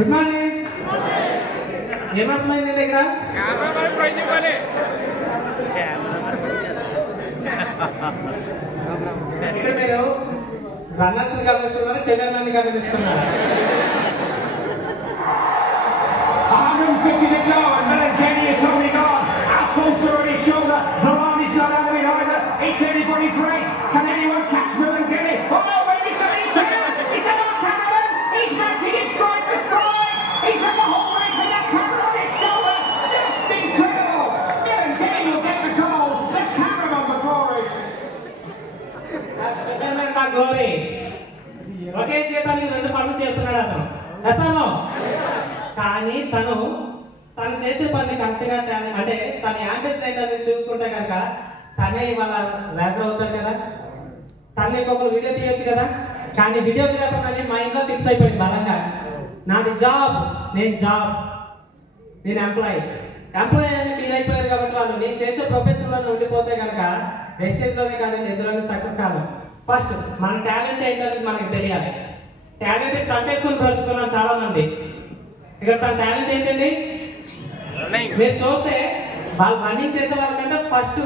Good morning. ఏమర్థమైంది ఇక్కడ? ఇక్కడ మీరు రన్నర్స్ గమనిస్తున్నారు, కెమెరామెన్ గమనిస్తున్నారు. 150 to go, and Melangeni is only gone. Alphonse on his shoulder. Zalami's not out of it either. It's anybody's race. Can anyone catch Melangeni? Oh, maybe somebody's there. It's another Cameron. He's mounting in stride for stride. He's got the whole race with that camera on his shoulder. Just incredible. Melangeni will get the goal. The Cameron for glory. Glory. ఒకే జీతాన్ని రెండు పనులు చేస్తున్నాడు అతను. ఎసానో కానీ తను చేసే పని కరెక్ట్గా అంటే తన యాంబిషన్ అయితే చూసుకుంటే కనుక తనే ఇవాళ రేజర్ అవుతాడు కదా. తను ఇంకొకరు వీడియో తీయొచ్చు కదా. కానీ వీడియోగ్రాఫర్ అనేది మా ఇంట్లో ఫిక్స్ అయిపోయింది బలంగా. నాది జాబ్, నేను ఎంప్లాయీ అనేది ఫీల్ అయిపోయారు కాబట్టి వాళ్ళు నేను చేసే ప్రొఫెషన్లో ఉండిపోతే కనుక వెస్టేజ్లోనే కాదండి, ఎందులోనే సక్సెస్ కాదు. ఫస్ట్ మన టాలెంట్ ఏంటనేది మనకి తెలియాలి. టాలెంట్ చంపేసుకుని బ్రతుకుతున్నాం చాలా మంది. ఇక్కడ తన టాలెంట్ ఏంటండి? మీరు చూస్తే వాళ్ళు రన్నింగ్ చేసే వాళ్ళకంటే ఫస్ట్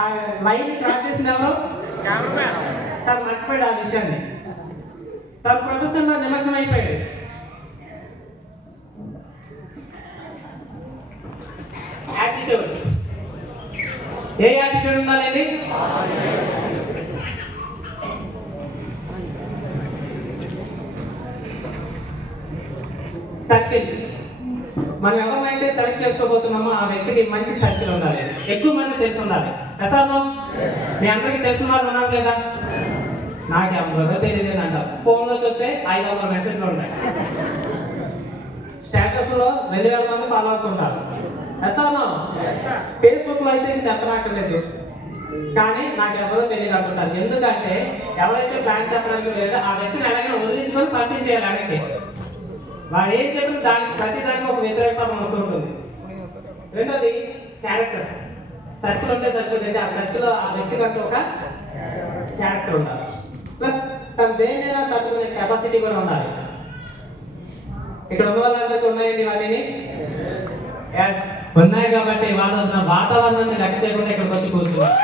ఆ లైన్ క్రాస్ చేసింది ఎవరు? తను మర్చిపోయాడు ఆ విషయాన్ని. తన ప్రొఫెషన్లో నిమగ్నం అయిపోయాడు. యాటిట్యూడ్. ఏ యాటిట్యూడ్ ఉండాలండి? సర్కిల్. మనం ఎవరినైతే సెలెక్ట్ చేసుకోబోతున్నామో ఆ వ్యక్తికి మంచి సర్కిల్ ఉండాలి, ఎక్కువ మంది తెలిసి ఉండాలి. ప్రసాదం మీ అందరికీ తెలిసిన వాళ్ళు ఉన్నారు లేదా? నాకు ఎవరో తెలియదు అంటారు. ఫోన్లో చూస్తే 500 మెసేజ్లు ఉంటాయి. స్టేటస్లో 2000 మంది ఫాలోవర్స్ ఉంటారు. ప్రసాదం ఫేస్బుక్లో అయితే చెప్పనక్కర్లేదు, కానీ నాకు ఎవరో తెలియదు అంటుంటారు. ఎందుకంటే ఎవరైతే ప్లాన్ చెప్పడానికి లేదో ఆ వ్యక్తిని ఎలాగైనా వదిలించుకొని పంపించేయాలి వెనక్కి. వాడు ఏం చెప్పిన దానికి ప్రతిదానికి ఒక వ్యతిరేకత ఉంటుంది. రెండోది క్యారెక్టర్. సర్కిల్ ఉంటే సరిపోతుంది. ఆ సర్కిల్ ఆ వ్యక్తికి అంటే ఒక క్యారెక్టర్ ఉండాలి. ప్లస్ తన దేనైనా తట్టుకునే కెపాసిటీ కూడా ఉండాలి. ఇక్కడ ఉన్న వాళ్ళందరికీ ఉన్నాయండి ఇవన్నీ. ఉన్నాయి కాబట్టి వాళ్ళు వచ్చిన వాతావరణాన్ని లెక్క చేయకుండా ఇక్కడికి వచ్చి కూర్చున్నారు.